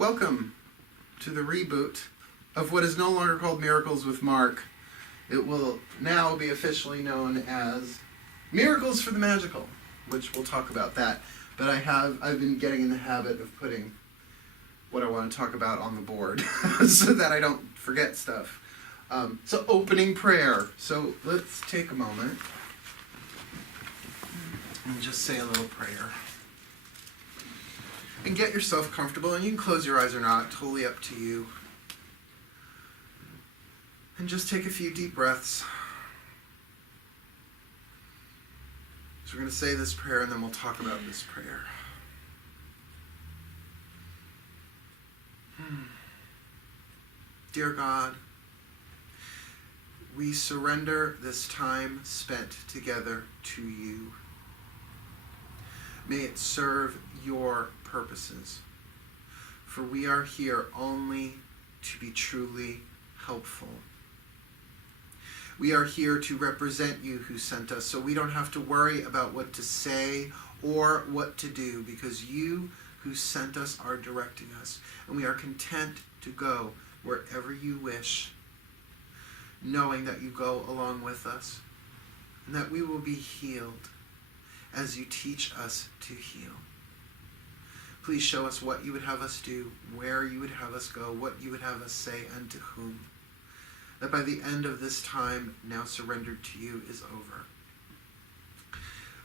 Welcome to the reboot of what is no longer called Miracles with Mark. It will now be officially known as Miracles for the Magical, which we'll talk about that. But I've been getting in the habit of putting what I want to talk about on the board so that I don't forget stuff. So opening prayer. So let's take a moment and just say a little prayer. And get yourself comfortable, and you can close your eyes or not, totally up to you. And just take a few deep breaths. So we're going to say this prayer, and then we'll talk about this prayer. Dear God, we surrender this time spent together to you. May it serve your purposes, for we are here only to be truly helpful. We are here to represent you who sent us, so we don't have to worry about what to say or what to do, because you who sent us are directing us, and we are content to go wherever you wish, knowing that you go along with us, and that we will be healed as you teach us to heal. Please show us what you would have us do, where you would have us go, what you would have us say, and to whom. That by the end of this time, now surrendered to you, is over,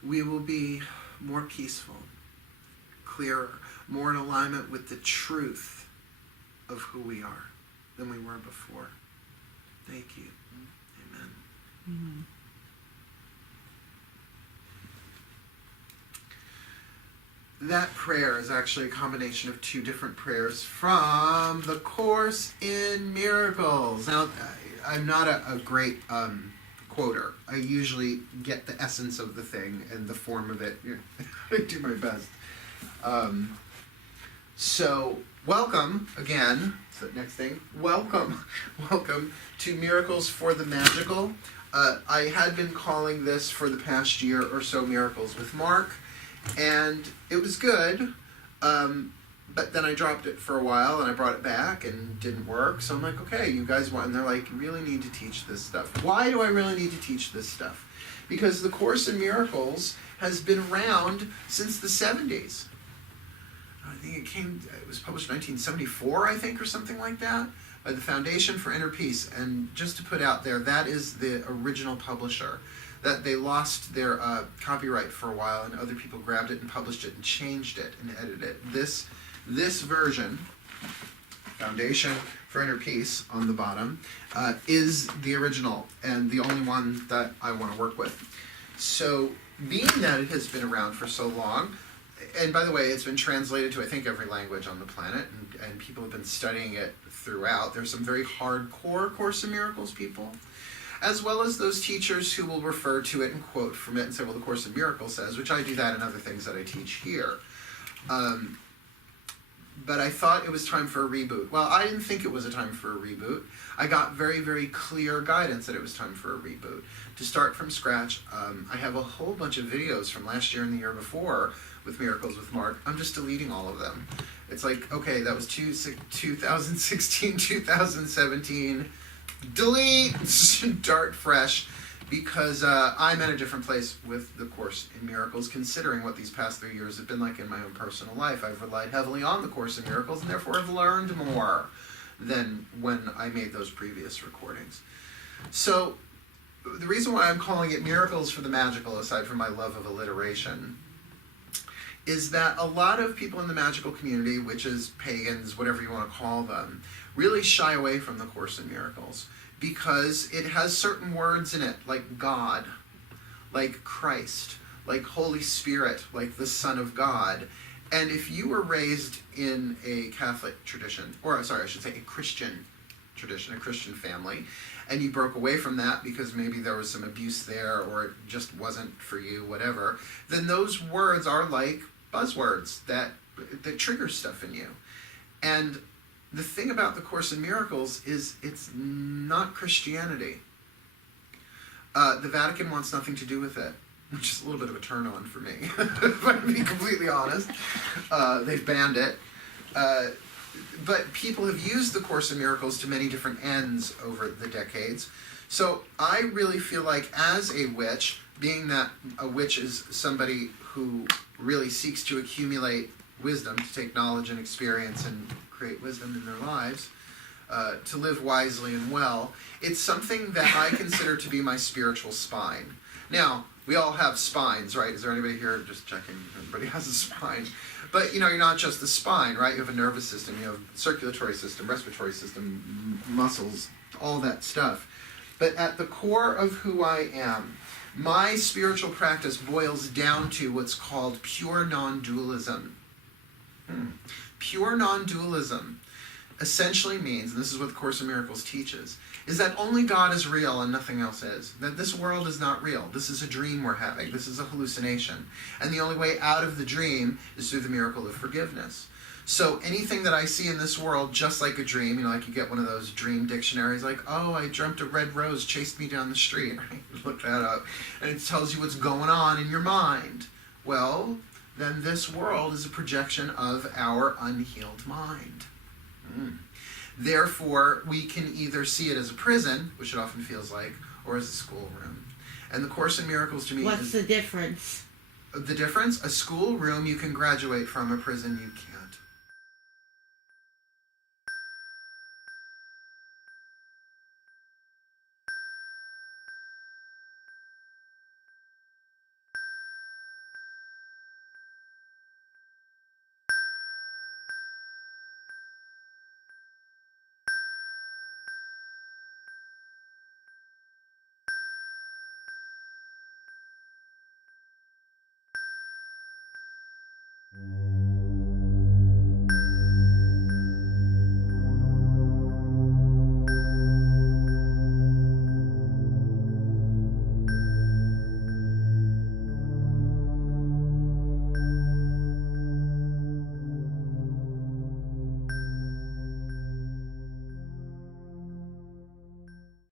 we will be more peaceful, clearer, more in alignment with the truth of who we are than we were before. Thank you. Amen. Amen. That prayer is actually a combination of two different prayers from the Course in Miracles. Now, I'm not a great quoter. I usually get the essence of the thing and the form of it. I do my best. So, welcome again. So next thing, welcome to Miracles for the Magical. I had been calling this for the past year or so Miracles with Mark, and it was good, but then I dropped it for a while, and I brought it back, and it didn't work. So I'm like, okay, you guys want, and they're like, you really need to teach this stuff. Why do I really need to teach this stuff? Because the Course in Miracles has been around since the 70s. I think it was published in 1974, I think, or something like that, by the Foundation for Inner Peace. And just to put out there, that is the original publisher. That they lost their copyright for a while, and other people grabbed it and published it and changed it and edited it. This version, Foundation for Inner Peace on the bottom, is the original and the only one that I want to work with. So, being that it has been around for so long, and by the way, it's been translated to, I think, every language on the planet, and people have been studying it throughout. There's some very hardcore Course in Miracles people, as well as those teachers who will refer to it and quote from it and say, well, the Course in Miracles says, which I do that in other things that I teach here. But I thought it was time for a reboot. Well, I didn't think it was a time for a reboot. I got very, very clear guidance that it was time for a reboot. To start from scratch, I have a whole bunch of videos from last year and the year before with Miracles with Mark. I'm just deleting all of them. It's like, okay, that was 2016, 2017, delete, start fresh, because I'm at a different place with the Course in Miracles, considering what these past 3 years have been like in my own personal life. I've relied heavily on the Course in Miracles, and therefore I've learned more than when I made those previous recordings. So the reason why I'm calling it Miracles for the Magical, aside from my love of alliteration, is that a lot of people in the magical community, witches, pagans, whatever you want to call them, really shy away from the Course in Miracles because it has certain words in it, like God, like Christ, like Holy Spirit, like the Son of God. And if you were raised in a Catholic tradition, or sorry, I should say a Christian tradition, a Christian family, and you broke away from that because maybe there was some abuse there or it just wasn't for you, whatever, then those words are like buzzwords that trigger stuff in you. And the thing about the Course in Miracles is it's not Christianity. The Vatican wants nothing to do with it, which is a little bit of a turn-on for me, if I can be completely honest. They've banned it. but people have used the Course in Miracles to many different ends over the decades. So I really feel like as a witch, being that a witch is somebody who really seeks to accumulate wisdom, to take knowledge and experience and create wisdom in their lives, to live wisely and well, it's something that I consider to be my spiritual spine. Now, we all have spines, right? Is there anybody here? Just checking. Everybody has a spine. But, you know, you're not just the spine, right? You have a nervous system, you have circulatory system, respiratory system, muscles, all that stuff. But at the core of who I am, my spiritual practice boils down to what's called pure non-dualism. Pure non-dualism essentially means, and this is what the Course in Miracles teaches, is that only God is real and nothing else is. That this world is not real. This is a dream we're having. This is a hallucination. And the only way out of the dream is through the miracle of forgiveness. So anything that I see in this world, just like a dream, you know, like you get one of those dream dictionaries, like, oh, I dreamt a red rose chased me down the street. Right? Look that up. And it tells you what's going on in your mind. Well, then this world is a projection of our unhealed mind. Therefore, we can either see it as a prison, which it often feels like, or as a schoolroom. And the Course in Miracles to me What's the difference? The difference? A schoolroom you can graduate from, a prison you can't.